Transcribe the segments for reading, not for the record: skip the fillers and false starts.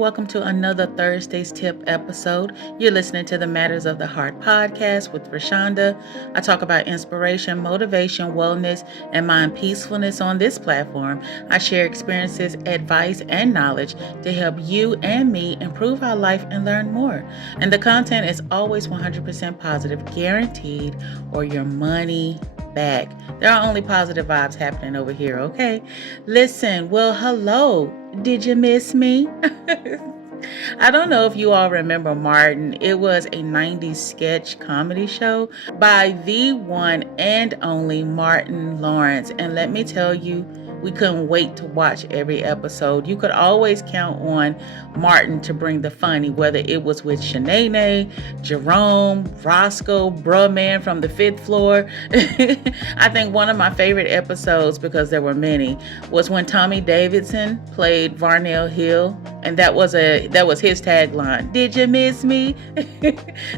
welcome to another Thursday's Tip episode. You're listening to the Matters of the Heart podcast with Roshonda. I talk about inspiration, motivation, wellness, and mind peacefulness on this platform. I share experiences, advice, and knowledge to help you and me improve our life and learn more. And the content is always 100% positive, guaranteed, or your money back. There are only positive vibes happening over here, okay? Listen, well, hello. Did you miss me? I don't know if you all remember Martin. It was a 90s sketch comedy show by the one and only Martin Lawrence. And let me tell you, we couldn't wait to watch every episode. You could always count on Martin to bring the funny, whether it was with Shanae, Jerome, Roscoe, Bruh Man from the fifth floor. I think one of my favorite episodes, because there were many, was when Tommy Davidson played Varnell Hill, and that was his tagline. Did you miss me?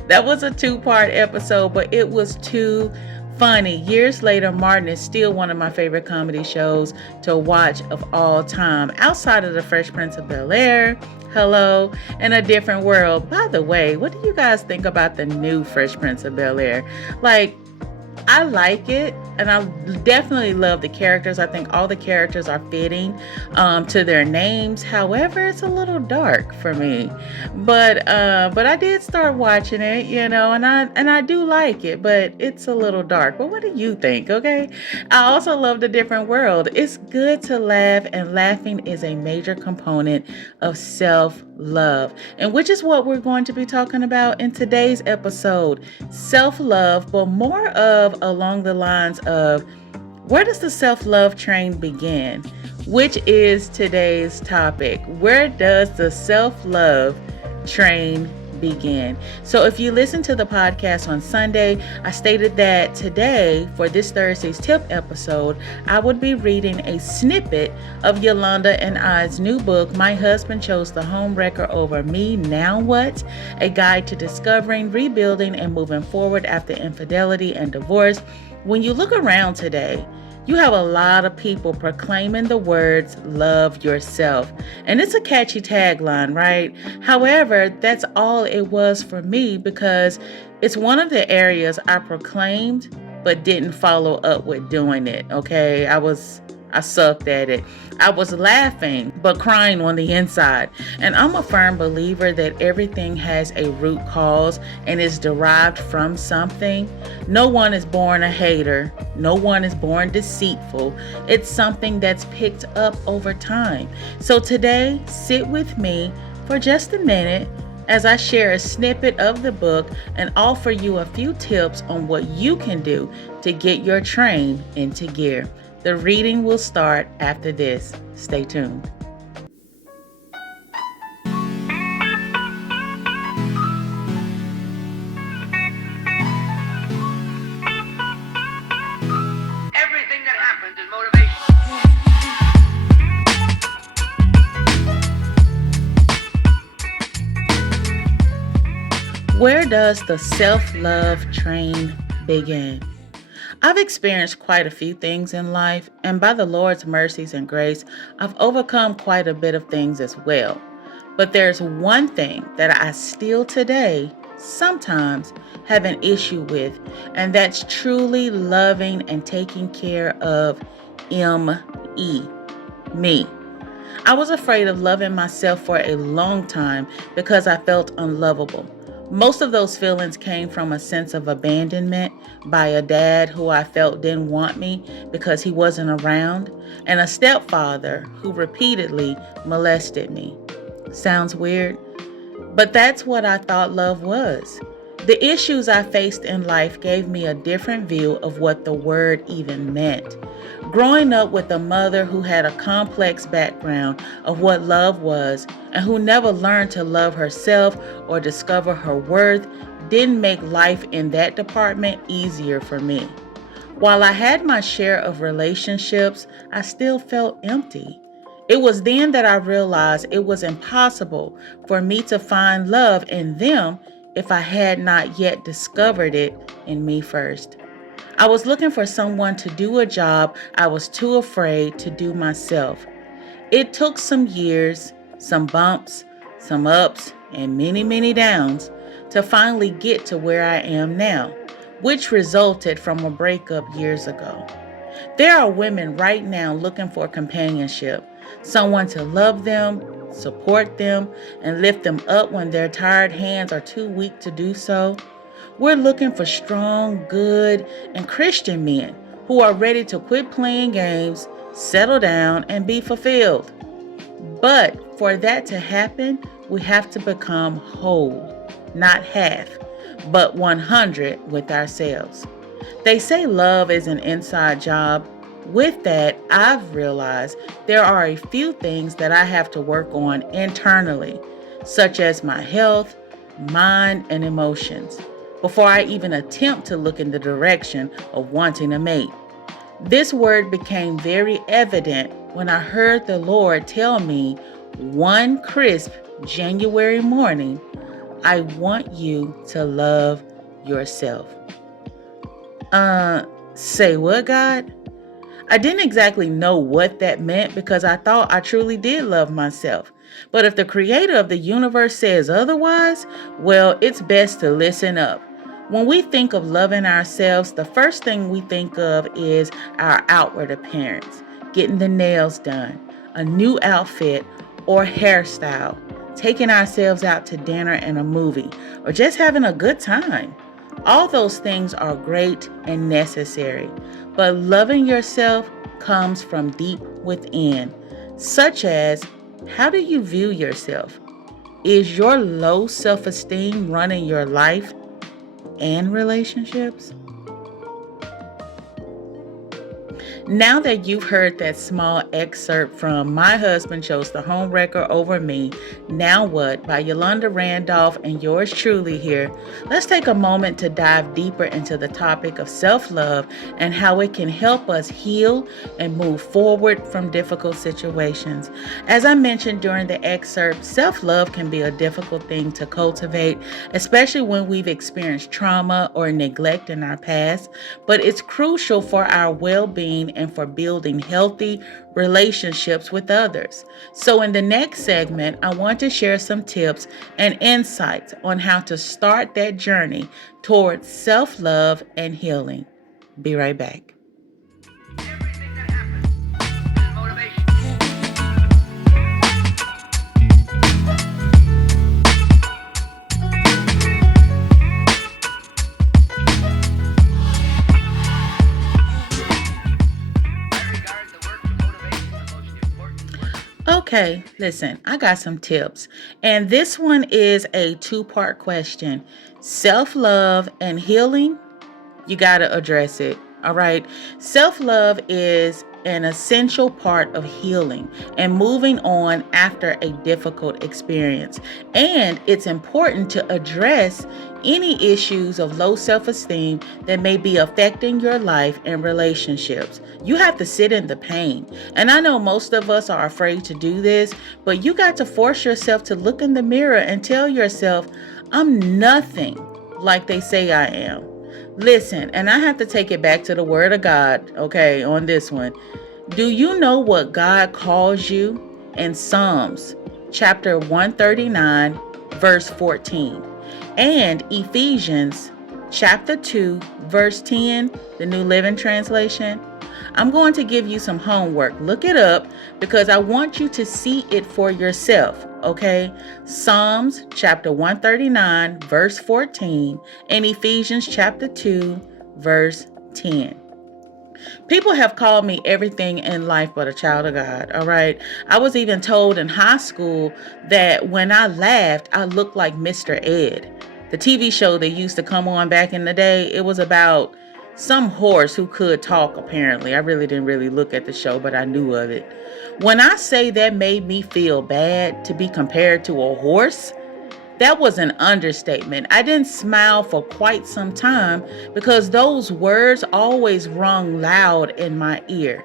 That was a 2-part episode, but it was too funny. Years later, Martin is still one of my favorite comedy shows to watch of all time, outside of the Fresh Prince of Bel-Air, Hello, and A Different World. By the way, what do you guys think about the new Fresh Prince of Bel-Air? I like it, and I definitely love the characters. I think all the characters are fitting to their names. However, it's a little dark for me. But I did start watching it, and I do like it, but it's a little dark. But what do you think? Okay. I also love The Different World. It's good to laugh, and laughing is a major component of self-love, and which is what we're going to be talking about in today's episode. Self-love, but more of along the lines of, where does the self-love train begin? Which is today's topic. Where does the self-love train begin? So if you listen to the podcast on Sunday, I stated that today, for this Thursday's tip episode, I would be reading a snippet of Yolanda and I's new book, My Husband Chose the Homewrecker Over Me, Now What? A Guide to Discovering, Rebuilding, and Moving Forward After Infidelity and Divorce. When you look around today, you have a lot of people proclaiming the words, love yourself. And it's a catchy tagline, right? However, that's all it was for me, because it's one of the areas I proclaimed but didn't follow up with doing it, okay? I sucked at it. I was laughing but crying on the inside. And I'm a firm believer that everything has a root cause and is derived from something. No one is born a hater. No one is born deceitful. It's something that's picked up over time. So today, sit with me for just a minute as I share a snippet of the book and offer you a few tips on what you can do to get your train into gear. The reading will start after this. Stay tuned. Everything that happens is motivation. Where does the self-love train begin? I've experienced quite a few things in life, and by the Lord's mercies and grace, I've overcome quite a bit of things as well. But there's one thing that I still today sometimes have an issue with, and that's truly loving and taking care of me. I was afraid of loving myself for a long time because I felt unlovable. Most of those feelings came from a sense of abandonment by a dad who I felt didn't want me because he wasn't around, and a stepfather who repeatedly molested me. Sounds weird, but that's what I thought love was. The issues I faced in life gave me a different view of what the word even meant. Growing up with a mother who had a complex background of what love was and who never learned to love herself or discover her worth didn't make life in that department easier for me. While I had my share of relationships, I still felt empty. It was then that I realized it was impossible for me to find love in them if I had not yet discovered it in me first. I was looking for someone to do a job I was too afraid to do myself. It took some years, some bumps, some ups, and many, many downs to finally get to where I am now, which resulted from a breakup years ago. There are women right now looking for companionship, someone to love them, support them, and lift them up when their tired hands are too weak to do so. We're looking for strong, good, and Christian men who are ready to quit playing games, settle down, and be fulfilled. But for that to happen, we have to become whole, not half, but 100 with ourselves. They say love is an inside job. With that, I've realized there are a few things that I have to work on internally, such as my health, mind, and emotions, before I even attempt to look in the direction of wanting a mate. This word became very evident when I heard the Lord tell me one crisp January morning, I want you to love yourself. Say what, God? I didn't exactly know what that meant because I thought I truly did love myself. But if the creator of the universe says otherwise, well, it's best to listen up. When we think of loving ourselves, the first thing we think of is our outward appearance, getting the nails done, a new outfit or hairstyle, taking ourselves out to dinner and a movie, or just having a good time. All those things are great and necessary, but loving yourself comes from deep within, such as, how do you view yourself? Is your low self-esteem running your life and relationships? Now that you've heard that small excerpt from My Husband Chose the Homewrecker Over Me, Now What by Yolanda, Randolph, and yours truly here, let's take a moment to dive deeper into the topic of self-love and how it can help us heal and move forward from difficult situations. As I mentioned during the excerpt, self-love can be a difficult thing to cultivate, especially when we've experienced trauma or neglect in our past, but it's crucial for our well-being and for building healthy relationships with others. So in the next segment, I want to share some tips and insights on how to start that journey towards self-love and healing. Be right back. Everything that happens is motivation. I regard the work of motivation the most important work. Okay, listen, I got some tips. And this one is a two-part question. Self-love and healing, you got to address it. All right. Self-love is an essential part of healing and moving on after a difficult experience. And it's important to address any issues of low self-esteem that may be affecting your life and relationships. You have to sit in the pain. And I know most of us are afraid to do this, but you got to force yourself to look in the mirror and tell yourself, I'm nothing like they say I am. Listen, and I have to take it back to the word of God, okay, on this one. Do you know what God calls you in Psalms chapter 139, verse 14, and Ephesians chapter 2, verse 10, the New Living Translation? I'm going to give you some homework. Look it up because I want you to see it for yourself, okay? Psalms chapter 139, verse 14, and Ephesians chapter 2, verse 10. People have called me everything in life but a child of God, all right? I was even told in high school that when I laughed, I looked like Mr. Ed. The TV show that used to come on back in the day, it was about some horse who could talk, apparently. I really didn't look at the show, but I knew of it. When I say that made me feel bad to be compared to a horse, that was an understatement. I didn't smile for quite some time because those words always rung loud in my ear.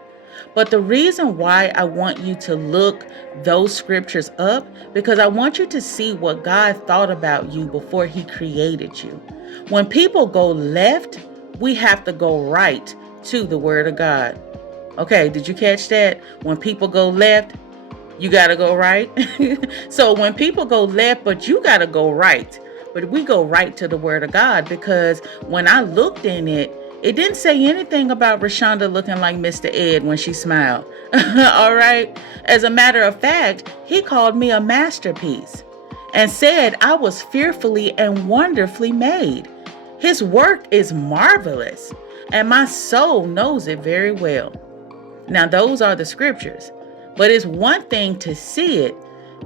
But the reason why I want you to look those scriptures up, because I want you to see what God thought about you before He created you. When people go left, we have to go right to the Word of God. Okay, did you catch that? When people go left, You got to go right. So when people go left, but you got to go right. But we go right to the word of God, because when I looked in it, it didn't say anything about Roshonda looking like Mr. Ed when she smiled. All right. As a matter of fact, he called me a masterpiece and said I was fearfully and wonderfully made. His work is marvelous, and my soul knows it very well. Now, those are the scriptures. But it's one thing to see it,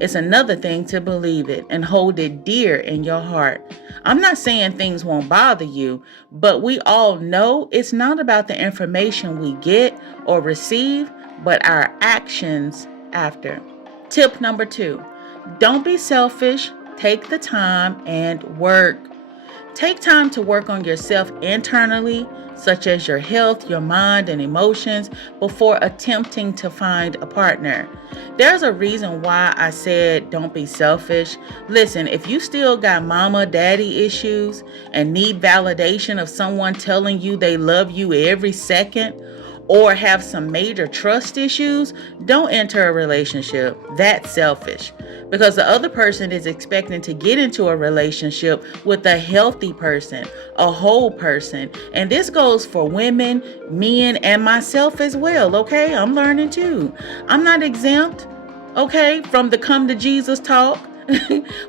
it's another thing to believe it and hold it dear in your heart. I'm not saying things won't bother you, but we all know it's not about the information we get or receive, but our actions after. Tip number 2, don't be selfish. Take the time and work. Take time to work on yourself internally, such as your health, your mind, and emotions, before attempting to find a partner. There's a reason why I said don't be selfish. Listen, if you still got mama, daddy issues and need validation of someone telling you they love you every second, or have some major trust issues, don't enter a relationship. That's selfish, because the other person is expecting to get into a relationship with a healthy person, a whole person. And this goes for women, men, and myself as well. Okay, I'm learning too. I'm not exempt, okay, from the come to Jesus talk.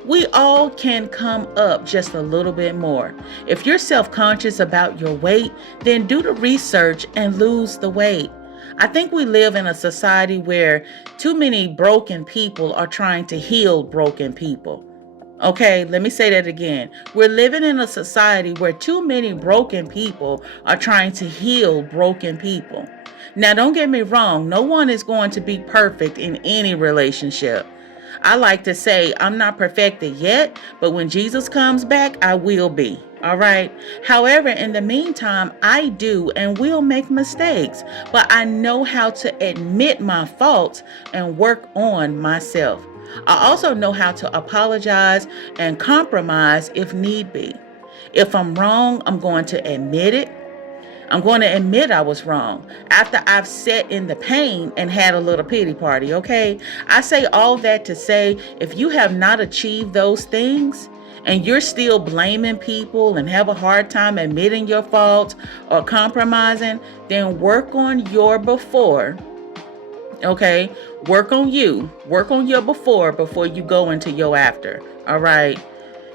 We all can come up just a little bit more. If you're self-conscious about your weight, then do the research and lose the weight. I think we live in a society where too many broken people are trying to heal broken people. Okay, let me say that again. We're living in a society where too many broken people are trying to heal broken people. Now, don't get me wrong, no one is going to be perfect in any relationship. I like to say I'm not perfected yet, but when Jesus comes back, I will be. All right. However, in the meantime, I do and will make mistakes, but I know how to admit my faults and work on myself. I also know how to apologize and compromise if need be. If I'm wrong, I'm going to admit it. I'm going to admit I was wrong after I've sat in the pain and had a little pity party, okay? I say all that to say, if you have not achieved those things and you're still blaming people and have a hard time admitting your faults or compromising, then work on your before, okay? Work on you. Work on your before you go into your after, all right?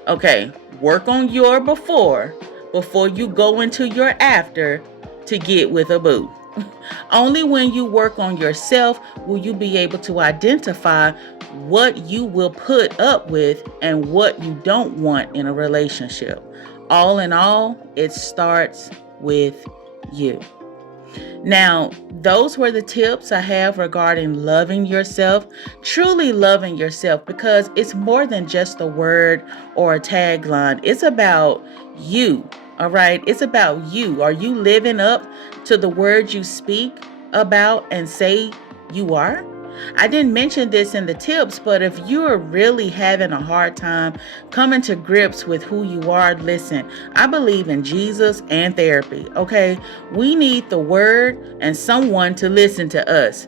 Okay, work on your before you go into your after to get with a boo. Only when you work on yourself will you be able to identify what you will put up with and what you don't want in a relationship. All in all, it starts with you. Now, those were the tips I have regarding loving yourself, truly loving yourself, because it's more than just a word or a tagline. It's about you, all right? It's about you. Are you living up to the words you speak about and say you are? I didn't mention this in the tips, but if you're really having a hard time coming to grips with who you are, listen, I believe in Jesus and therapy, okay? We need the word and someone to listen to us.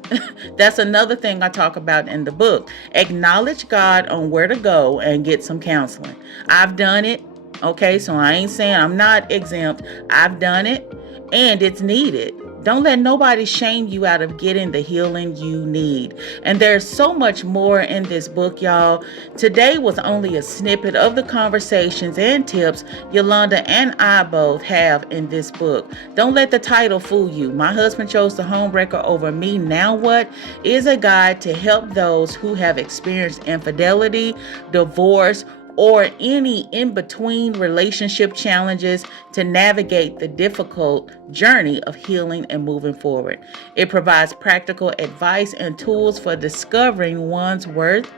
That's another thing I talk about in the book. Acknowledge God on where to go and get some counseling. I've done it, okay? So I ain't saying I'm not exempt. I've done it, and it's needed. Don't let nobody shame you out of getting the healing you need. And there's so much more in this book, y'all. Today was only a snippet of the conversations and tips Yolanda and I both have in this book. Don't let the title fool you. My husband chose the Homewrecker over me. Now What is a guide to help those who have experienced infidelity, divorce, or any in-between relationship challenges to navigate the difficult journey of healing and moving forward. It provides practical advice and tools for discovering one's worth,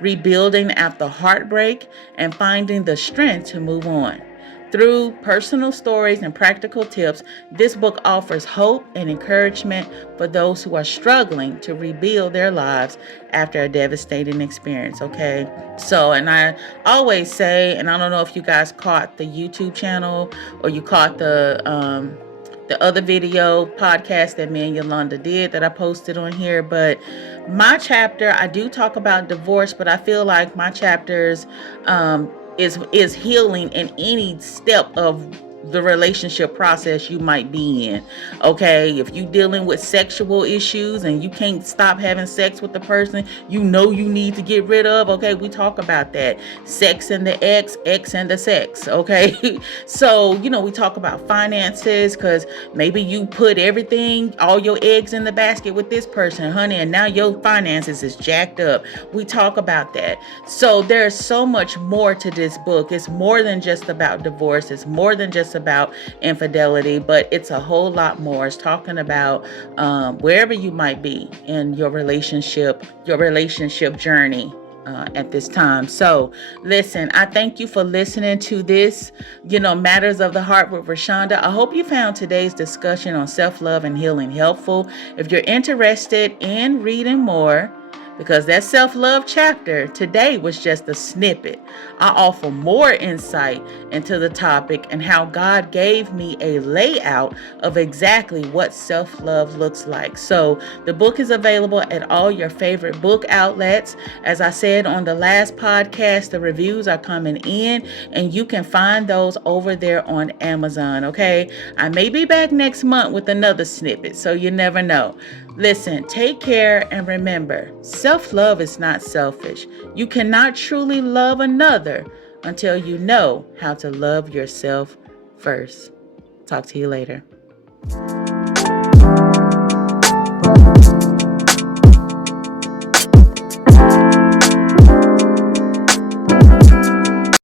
rebuilding after heartbreak, and finding the strength to move on. Through personal stories and practical tips, this book offers hope and encouragement for those who are struggling to rebuild their lives after a devastating experience, okay? So, and I always say, and I don't know if you guys caught the YouTube channel or you caught the the other video podcast that me and Yolanda did that I posted on here. But my chapter, I do talk about divorce, but I feel like my chapters is healing in any step of the relationship process you might be in. Okay, if you dealing with sexual issues and you can't stop having sex with the person you know you need to get rid of, okay, we talk about that. Sex and the ex and the sex, okay? So, we talk about finances, because maybe you put everything, all your eggs in the basket with this person, honey, and now your finances is jacked up. We talk about that. So there's so much more to this book. It's more than just about divorce. It's more than just about infidelity, but it's a whole lot more. It's talking about wherever you might be in your relationship journey at this time. So listen, I thank you for listening to this, Matters of the Heart with Roshonda. I hope you found today's discussion on self-love and healing helpful. If you're interested in reading more, because that self-love chapter today was just a snippet, I offer more insight into the topic and how God gave me a layout of exactly what self-love looks like. So the book is available at all your favorite book outlets. As I said on the last podcast, the reviews are coming in and you can find those over there on Amazon, okay? I may be back next month with another snippet, so you never know. Listen, take care, and remember, self-love is not selfish. You cannot truly love another until you know how to love yourself first. Talk to you later.